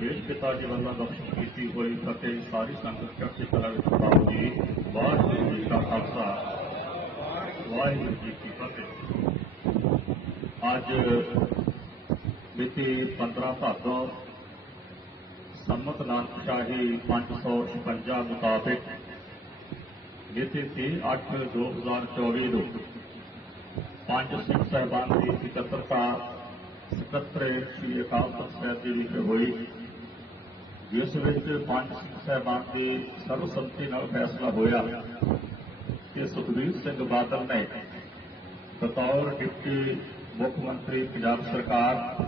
ਦਸ਼ਮੇਸ਼ ਪਿਤਾ ਜੀ ਵੱਲੋਂ ਬਖਸ਼ਿਸ਼ ਕੀਤੀ ਹੋਈ ਫਤਿਹ ਸਾਰੀ ਸੰਗਤ ਚੜ੍ਹਦੀ ਕਲਾ ਵਿੱਚ ਪਾਓ ਜੀ ਵਾਹਿਗੁਰੂ ਜੀ ਕਾ ਖਾਲਸਾ ਵਾਹਿਗੁਰੂ ਜੀ ਕੀ ਫਤਿਹ ਅੱਜ ਮਿਤੀ 15 ਭਾਦੋਂ ਸੰਮਤ ਨਾਨਕ ਸ਼ਾਹੀ 556 ਮੁਤਾਬਿਕ ਮਿਤੀ 30 8 2024 ਨੂੰ ਪੰਜ ਸਿੱਖ ਸਾਹਿਬਾਨ ਦੀ ਇਕੱਤਰਤਾ ਸਕੱਤਰ ਸ੍ਰੀ ਅਕਾਲ ਤਖਤ ਸਾਹਿਬ ਜੀ ਵਿਖੇ ਹੋਈ ਜਿਸ ਵਿੱਚ ਪੰਜ ਸਿੱਖ ਸਾਹਿਬਾਨ ਦੀ ਸਰਵਸੰਮਤੀ ਨਾਲ ਫੈਸਲਾ ਹੋਇਆ ਕਿ ਸੁਖਬੀਰ ਸਿੰਘ ਬਾਦਲ ਨੇ ਬਤੌਰ ਡਿਪਟੀ ਮੁੱਖ ਮੰਤਰੀ ਪੰਜਾਬ ਸਰਕਾਰ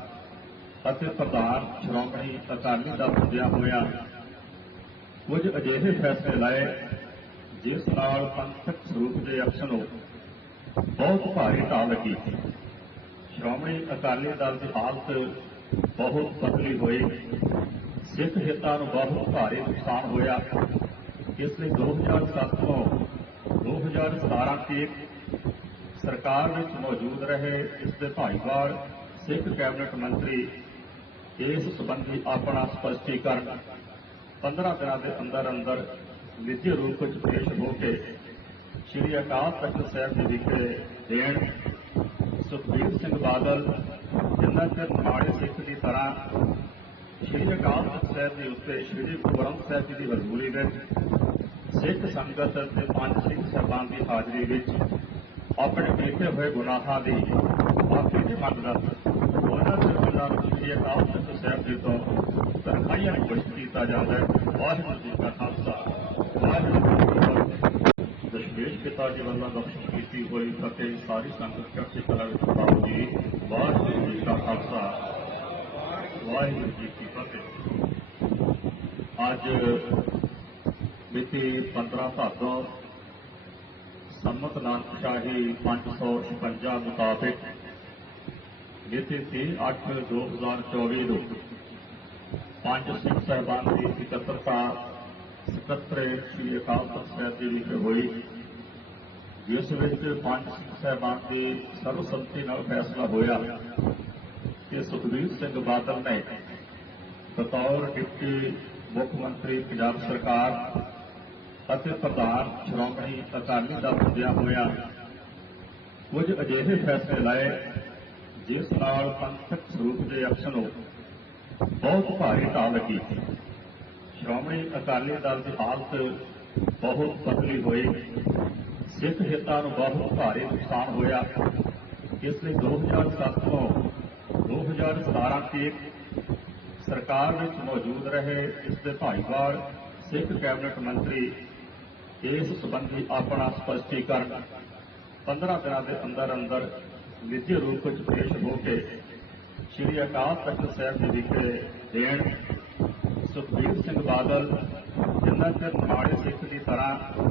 ਅਤੇ ਪ੍ਰਧਾਨ ਸ਼੍ਰੋਮਣੀ ਅਕਾਲੀ ਦਲ ਹੁੰਦਿਆਂ ਹੋਇਆ ਕੁਝ ਅਜਿਹੇ ਫੈਸਲੇ ਲਾਏ, ਜਿਸ ਨਾਲ ਪੰਥਕ ਸਰੂਪ ਦੇ ਅਕਸ਼ ਨੂੰ ਬਹੁਤ ਭਾਰੀ ਢਾਹ ਲੱਗੀ। ਸ਼੍ਰੋਮਣੀ ਅਕਾਲੀ ਦਲ ਦੀ ਹਾਲਤ ਬਹੁਤ ਪਤਲੀ ਹੋਈ। ਸਿੱਖ ਹਿੱਤਾਂ ਨੂੰ ਬਹੁਤ ਭਾਰੀ ਨੁਕਸਾਨ ਹੋਇਆ। ਇਸ ਲਈ 2007 ਤੋਂ 2017 ਤੱਕ ਸਰਕਾਰ ਵਿੱਚ ਮੌਜੂਦ ਰਹੇ ਇਸ ਦੇ ਭਾਈਵਾਲ ਸਿੱਖ ਕੈਬਨਿਟ ਮੰਤਰੀ ਇਸ ਸੰਬੰਧੀ ਆਪਣਾ ਸਪਸ਼ਟੀਕਰਨ 15 ਦਿਨਾਂ ਦੇ ਅੰਦਰ ਅੰਦਰ ਨਿੱਜੀ ਰੂਪ ਵਿੱਚ ਪੇਸ਼ ਹੋ ਕੇ ਸ਼੍ਰੀ ਅਕਾਲ ਤਖਤ ਸਾਹਿਬ ਜੀ ਵਿਖੇ ਦੇਣ। ਸੁਖਬੀਰ ਸਿੰਘ ਬਾਦਲ ਜਿੰਨਾ ਚਿਰ ਮਾੜੇ ਸਿੱਖ ਦੀ ਤਰ੍ਹਾਂ ਸਾਹਿਬ ਦੇ ਉੱਤੇ ਸ਼੍ਰੀ ਗੁਰੂ ਗ੍ਰੰਥ ਸਾਹਿਬ ਜੀ ਦੀ ਹਜ਼ੂਰੀ ਵਿੱਚ ਸਿੱਖ ਸੰਗਤ ਅਤੇ ਪੰਜ ਸਿੱਖ ਸਾਹਿਬਾਨ ਦੀ ਹਾਜ਼ਰੀ ਵਿੱਚ ਆਪਣੇ ਕੀਤੇ ਹੋਏ ਗੁਨਾਹਾਂ ਦੀ ਮਾਫੀ ਦੀ ਮੰਗਦਾ ਉਹਨਾਂ ਦੇ ਉਹਨਾਂ ਨੂੰ ਸ਼੍ਰੀ ਅਕਾਲ ਤਖਤ ਸਾਹਿਬ ਜੀ ਤੋਂ ਤਰਖਾਈਆਂ ਨੂੰ ਪੁਸ਼ਟ ਕੀਤਾ ਜਾਂਦਾ ਹੈ ਵਾਹਿਗੁਰੂ ਜੀ ਕਾ ਖਾਲਸਾ ਵਾਹਿਗੁਰੂ ਜੀ ਕੀ ਫਤਿਹ ਦਸ਼ਮੇਸ਼ ਪਿਤਾ ਜੀ ਵੱਲੋਂ ਬਖਸ਼ਿਸ਼ ਕੀਤੀ ਹੋਈ ਫਤਿਹ ਸਾਰੀ ਸੰਗਤ ਚੜ੍ਹਦੀ ਕਲਾ ਵਿੱਚ ਪਾਓ ਜੀ ਵਾਹਿਗੁਰੂ ਜੀ ਕਾ ਖਾਲਸਾ ਵਾਹਿਗੁਰੂ ਜੀ ਕੀ ਫਤਿਹ ਅੱਜ ਮਿਤੀ 15 ਭਾਦੋਂ ਸੰਮਤ ਨਾਨਕ ਸ਼ਾਹੀ 556 ਮੁਤਾਬਿਕ ਮਿਤੀ 30 8 2024 ਨੂੰ ਪੰਜ ਸਿੱਖ ਸਾਹਿਬਾਨ ਦੀ ਇਕੱਤਰਤਾ ਸਕੱਤਰ ਸ੍ਰੀ ਅਕਾਲ ਤਖਤ ਸਾਹਿਬ ਜੀ ਵਿਖੇ ਹੋਈ ਜਿਸ ਵਿੱਚ ਪੰਜ ਸਿੱਖ ਸਾਹਿਬਾਨ ਦੀ ਸਰਵਸੰਮਤੀ ਨਾਲ ਫੈਸਲਾ ਹੋਇਆ ਕਿ ਸੁਖਬੀਰ ਸਿੰਘ ਬਾਦਲ ਨੇ ਬਤੌਰ ਡਿਪਟੀ ਮੁੱਖ ਮੰਤਰੀ ਪੰਜਾਬ ਸਰਕਾਰ ਅਤੇ ਪ੍ਰਧਾਨ ਸ਼੍ਰੋਮਣੀ ਅਕਾਲੀ ਦਲ ਹੁੰਦਿਆਂ ਹੋਇਆ ਕੁਝ ਅਜਿਹੇ ਫੈਸਲੇ ਲਏ, ਜਿਸ ਨਾਲ ਪੰਥਕ ਸਰੂਪ ਦੇ ਅਕਸ਼ ਨੂੰ ਬਹੁਤ ਭਾਰੀ ਢਾਹ ਲੱਗੀ ਸ਼੍ਰੋਮਣੀ ਅਕਾਲੀ ਦਲ ਦੀ ਹਾਲਤ ਬਹੁਤ ਪਤਲੀ ਹੋਈ। ਸਿੱਖ ਹਿੱਤਾਂ ਨੂੰ ਬਹੁਤ ਭਾਰੀ ਨੁਕਸਾਨ ਹੋਇਆ। ਇਸ ਲਈ 2007 ਤੋਂ 2017 ਤੱਕ ਸਰਕਾਰ ਵਿੱਚ ਮੌਜੂਦ ਰਹੇ ਇਸ ਦੇ ਭਾਈਵਾਲ ਸਿੱਖ ਕੈਬਨਿਟ ਮੰਤਰੀ ਇਸ ਸਬੰਧੀ ਆਪਣਾ ਸਪਸ਼ਟੀਕਰਨ 15 ਦਿਨਾਂ ਦੇ ਅੰਦਰ ਅੰਦਰ ਨਿੱਜੀ ਰੂਪ ਵਿੱਚ ਪੇਸ਼ ਹੋ ਕੇ ਸ਼੍ਰੀ ਅਕਾਲ ਤਖਤ ਸਾਹਿਬ ਜੀ ਵਿਖੇ ਦੇਣ ਸੁਖਬੀਰ ਸਿੰਘ ਬਾਦਲ ਜਿੰਨਾ ਚਿਰ ਮਾੜੇ ਸਿੱਖ ਦੀ ਤਰ੍ਹਾਂ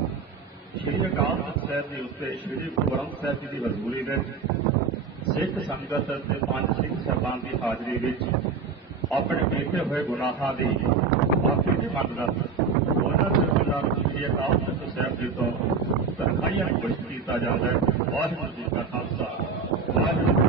ਸ਼੍ਰੀ ਅਕਾਲ ਤਖਤ ਸਾਹਿਬ ਦੇ ਉੱਤੇ ਸ਼੍ਰੀ ਗੁਰੂ ਗ੍ਰੰਥ ਸਾਹਿਬ ਜੀ ਦੀ ਹਜ਼ੂਰੀ ਵਿੱਚ ਸਿੱਖ ਸੰਗਤ ਅਤੇ ਪੰਜ ਸਿੱਖ ਸਾਹਿਬਾਨ ਦੀ ਹਾਜ਼ਰੀ ਵਿੱਚ ਆਪਣੇ ਕੀਤੇ ਹੋਏ ਗੁਨਾਹਾਂ ਦੀ ਮਾਫੀ ਦੀ ਮੰਗਦਾ ਉਹਨਾਂ ਦੇ ਉਹਨਾਂ ਨੂੰ ਸ਼੍ਰੀ ਅਕਾਲ ਤਖਤ ਸਾਹਿਬ ਜੀ ਤੋਂ ਤਰਖਾਈਆਂ ਨੂੰ ਪੁਸ਼ਟ ਕੀਤਾ ਜਾਂਦਾ ਹੈ ਵਾਹਿਗੁਰੂ ਜੀ ਕਾ ਖਾਲਸਾ ਵਾਹਿਗੁਰੂ ਜੀ ਕੀ ਫਤਿਹ